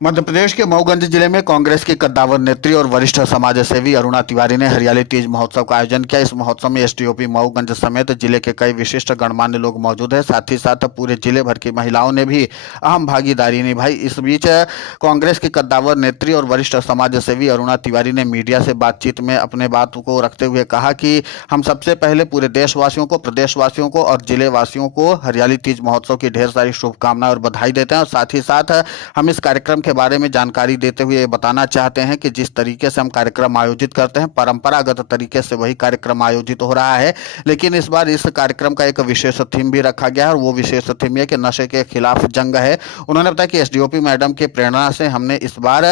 मध्य प्रदेश के मऊगंज जिले में कांग्रेस की कद्दावर नेत्री और वरिष्ठ समाज सेवी अरुणा तिवारी ने हरियाली तीज महोत्सव का आयोजन किया। इस महोत्सव में एसडीओपी मऊगंज समेत जिले के कई विशिष्ट गणमान्य लोग मौजूद हैं। साथ ही साथ पूरे जिले भर की महिलाओं ने भी अहम भागीदारी निभाई। इस बीच कांग्रेस की कद्दावर नेत्री और वरिष्ठ समाज सेवी अरुणा तिवारी ने मीडिया से बातचीत में अपने बात को रखते हुए कहा कि हम सबसे पहले पूरे देशवासियों को, प्रदेशवासियों को और जिले वासियों को हरियाली तीज महोत्सव की ढेर सारी शुभकामनाएं और बधाई देते हैं। और साथ ही साथ हम इस कार्यक्रम के बारे में जानकारी देते हुए बताना चाहते हैं कि जिस तरीके से हम कार्यक्रम आयोजित करते हैं, परंपरागत तरीके से वही कार्यक्रम आयोजित हो रहा है, लेकिन इस बार इस कार्यक्रम का एक विशेष थीम भी रखा गया है और वो विशेष थीम है कि नशे के खिलाफ जंग है। उन्होंने बताया कि एसडीओपी मैडम के प्रेरणा से हमने इस बार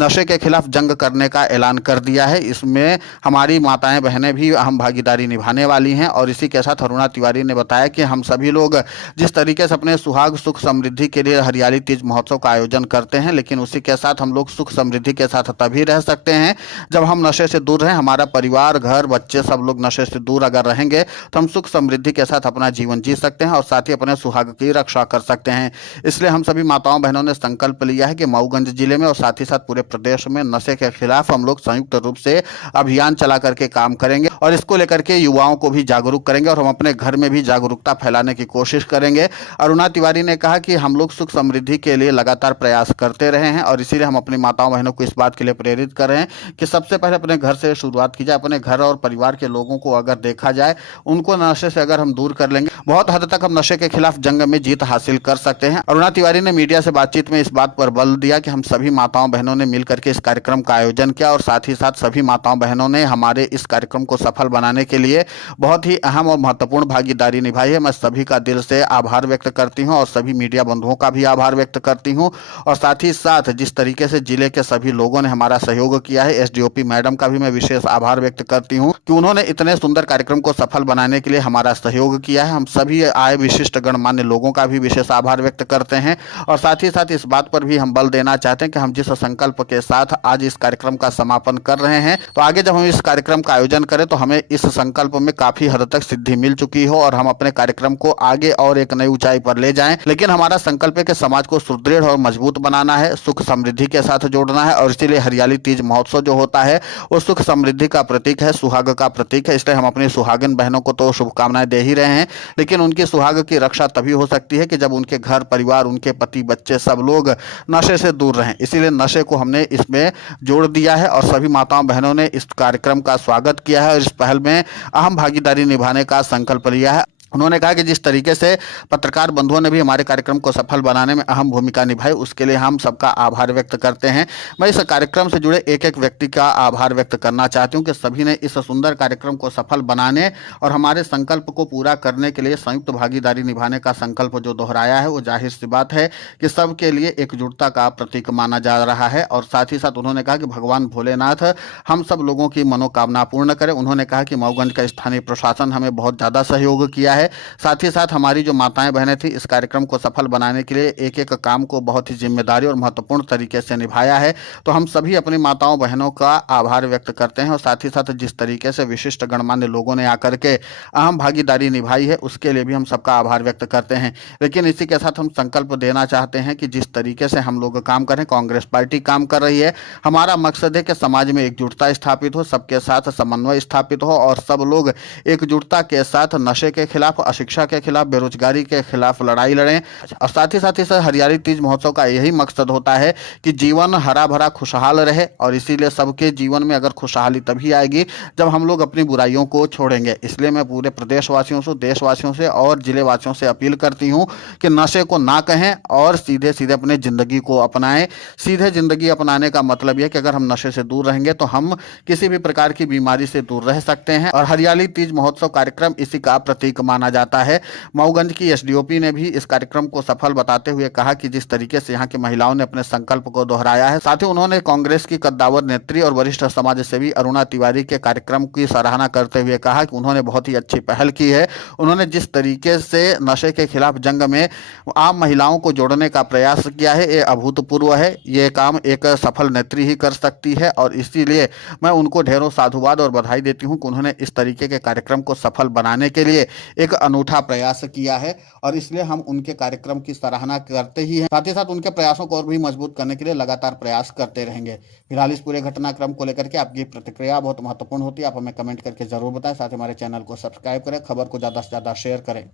नशे के खिलाफ जंग करने का ऐलान कर दिया है। इसमें हमारी माताएं बहनें भी अहम भागीदारी निभाने वाली हैं। और इसी के साथ अरुणा तिवारी ने बताया कि हम सभी लोग जिस तरीके से अपने सुहाग सुख समृद्धि के लिए हरियाली तीज महोत्सव का आयोजन करते हैं, लेकिन उसी के साथ हम लोग सुख समृद्धि के साथ तभी रह सकते हैं जब हम नशे से दूर रहें। हमारा परिवार, घर, बच्चे सब लोग नशे से दूर अगर रहेंगे तो हम सुख समृद्धि के साथ अपना जीवन जी सकते हैं और साथ ही अपने सुहाग की रक्षा कर सकते हैं। इसलिए हम सभी माताओं बहनों ने संकल्प लिया है कि मऊगंज जिले में और साथ ही साथ पूरे प्रदेश में नशे के खिलाफ हम लोग संयुक्त रूप से अभियान चला करके काम करेंगे और इसको लेकर के युवाओं को भी जागरूक करेंगे और हम अपने घर में भी जागरूकता फैलाने की कोशिश करेंगे। अरुणा तिवारी ने कहा कि हम लोग सुख समृद्धि के लिए लगातार प्रयास करते रहे हैं और इसीलिए हम अपनी माताओं बहनों को इस बात के लिए प्रेरित कर रहे हैं कि सबसे पहले अपने घर से शुरुआत की जाए। अपने घर और परिवार के लोगों को अगर देखा जाए, उनको नशे से अगर हम दूर कर लेंगे, बहुत हद तक हम नशे के खिलाफ जंग में जीत हासिल कर सकते हैं। अरुणा तिवारी ने मीडिया से बातचीत में इस बात पर बल दिया कि हम सभी माताओं बहनों ने मिलकर के इस कार्यक्रम का आयोजन किया और साथ ही साथ सभी माताओं बहनों ने हमारे इस कार्यक्रम को सफल बनाने के लिए बहुत ही अहम और महत्वपूर्ण भागीदारी निभाई है। मैं सभी का दिल से आभार व्यक्त करती हूँ और सभी मीडिया बंधुओं का भी आभार व्यक्त करती हूँ। और साथ ही साथ जिस तरीके से जिले के सभी लोगों ने हमारा सहयोग किया है, एसडीओपी मैडम का भी मैं विशेष आभार व्यक्त करती हूँ कि उन्होंने इतने सुंदर कार्यक्रम को सफल बनाने के लिए हमारा सहयोग किया है। हम सभी आए विशिष्ट गणमान्य लोगों का भी विशेष आभार व्यक्त करते हैं और साथ ही साथ इस बात पर भी हम बल देना चाहते हैं कि हम जिस संकल्प के साथ आज इस कार्यक्रम का समापन कर रहे हैं, तो आगे जब हम इस कार्यक्रम का आयोजन करें तो हमें इस संकल्प में काफी हद तक सिद्धि मिल चुकी हो और हम अपने कार्यक्रम को आगे और एक नई ऊंचाई पर ले जाएं। लेकिन हमारा संकल्प है कि समाज को सुदृढ़ और मजबूत बनाना है, सुख समृद्धि के साथ जोड़ना है और इसीलिए हरियाली तीज महोत्सव जो होता है वो सुख समृद्धि का प्रतीक है, सुहाग का प्रतीक है। इसलिए हम अपनी सुहागिन बहनों को तो शुभकामनाएं दे ही रहे हैं, लेकिन उनकी सुहाग की रक्षा तभी हो सकती है कि जब उनके घर परिवार, उनके पति बच्चे सब लोग नशे से दूर रहें। इसीलिए नशे को हमने इसमें जोड़ दिया है और सभी माताओं बहनों ने इस कार्यक्रम का स्वागत किया है और इस पहल में अहम भागीदारी निभाने का संकल्प लिया है। उन्होंने कहा कि जिस तरीके से पत्रकार बंधुओं ने भी हमारे कार्यक्रम को सफल बनाने में अहम भूमिका निभाई, उसके लिए हम सबका आभार व्यक्त करते हैं। मैं इस कार्यक्रम से जुड़े एक एक व्यक्ति का आभार व्यक्त करना चाहती हूं कि सभी ने इस सुंदर कार्यक्रम को सफल बनाने और हमारे संकल्प को पूरा करने के लिए संयुक्त भागीदारी निभाने का संकल्प जो दोहराया है, वो जाहिर सी बात है कि सबके लिए एकजुटता का प्रतीक माना जा रहा है। और साथ ही साथ उन्होंने कहा कि भगवान भोलेनाथ हम सब लोगों की मनोकामना पूर्ण करें। उन्होंने कहा कि मऊगंज का स्थानीय प्रशासन हमें बहुत ज़्यादा सहयोग किया है। साथ ही साथ हमारी जो माताएं बहनें थी, इस कार्यक्रम को सफल बनाने के लिए एक एक काम को बहुत ही जिम्मेदारी और महत्वपूर्ण तरीके से निभाया है। तो हम सभी अपनी माताओं बहनों का आभार व्यक्त करते हैं और साथ ही साथ जिस तरीके से विशिष्ट गणमान्य लोगों ने आकर के अहम भागीदारी निभाई है, उसके लिए भी हम सबका आभार व्यक्त करते हैं। लेकिन इसी के साथ हम संकल्प देना चाहते हैं कि जिस तरीके से हम लोग काम करें, कांग्रेस पार्टी काम कर रही है, हमारा मकसद है कि समाज में एकजुटता स्थापित हो, सबके साथ समन्वय स्थापित हो और सब लोग एकजुटता के साथ नशे के खिलाफ, अशिक्षा के खिलाफ, बेरोजगारी के खिलाफ लड़ाई लड़ें। और साथ ही इस हरियाली तीज महोत्सव का यही मकसद होता है कि जीवन हरा भरा खुशहाल रहे और इसीलिए सबके जीवन में अगर खुशहाली तभी आएगी जब हम लोग अपनी बुराइयों को छोड़ेंगे। इसलिए मैं पूरे प्रदेशवासियों से, देशवासियों से और जिले वासियों से अपील करती हूँ कि नशे को ना कहें और सीधे सीधे अपनी जिंदगी को अपनाएं। सीधे जिंदगी अपनाने का मतलब यह कि अगर हम नशे से दूर रहेंगे तो हम किसी भी प्रकार की बीमारी से दूर रह सकते हैं और हरियाली तीज महोत्सव कार्यक्रम इसी का प्रतीक माना जाता है। मऊगंज की एसडीओपी ने भी इस कार्यक्रम को सफल बताते हुए कहा कि जिस तरीके से यहाँ की महिलाओं ने अपने संकल्प को दोहराया है, साथ ही उन्होंने कांग्रेस की कद्दावर नेत्री और वरिष्ठ समाज सेवी अरुणा तिवारी के कार्यक्रम की सराहना करते हुए कहा कि उन्होंने बहुत ही अच्छी पहल की है। उन्होंने जिस तरीके से नशे के खिलाफ जंग में आम महिलाओं को जोड़ने का प्रयास किया है, ये अभूतपूर्व है। ये काम एक सफल नेत्री ही कर सकती है और इसीलिए मैं उनको ढेरों साधुवाद और बधाई देती हूँ कि उन्होंने इस तरीके के कार्यक्रम को सफल बनाने के लिए एक एक अनूठा प्रयास किया है और इसलिए हम उनके कार्यक्रम की सराहना करते ही हैं। साथ ही साथ उनके प्रयासों को और भी मजबूत करने के लिए लगातार प्रयास करते रहेंगे। फिलहाल इस पूरे घटनाक्रम को लेकर के आपकी प्रतिक्रिया बहुत महत्वपूर्ण होती है, आप हमें कमेंट करके जरूर बताएं। साथ ही हमारे चैनल को सब्सक्राइब करें, खबर को ज़्यादा से ज़्यादा शेयर करें।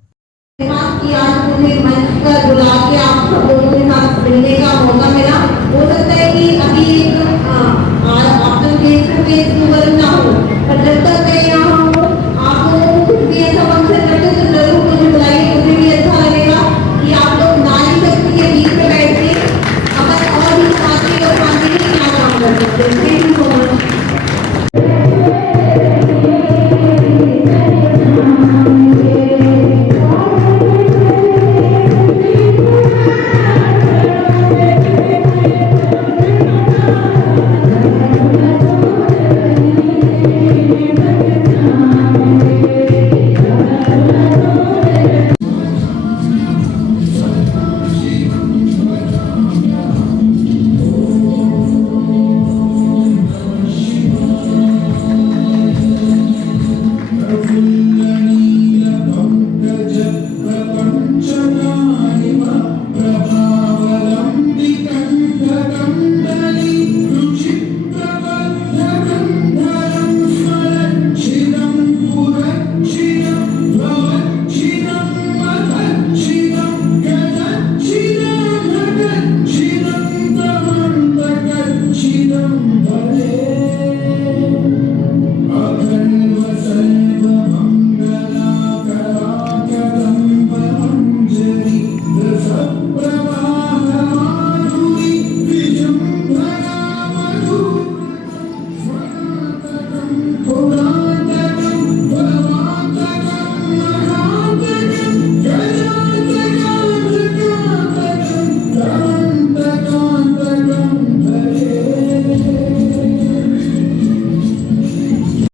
कि आज मुझे मंच पर बुला के आप सब लोगों के साथ मिलने का मौका मिला। हो सकता है कि अभी आफ्टर फेस टू फेस ना हो, पर जब तक मैं यहाँ हूँ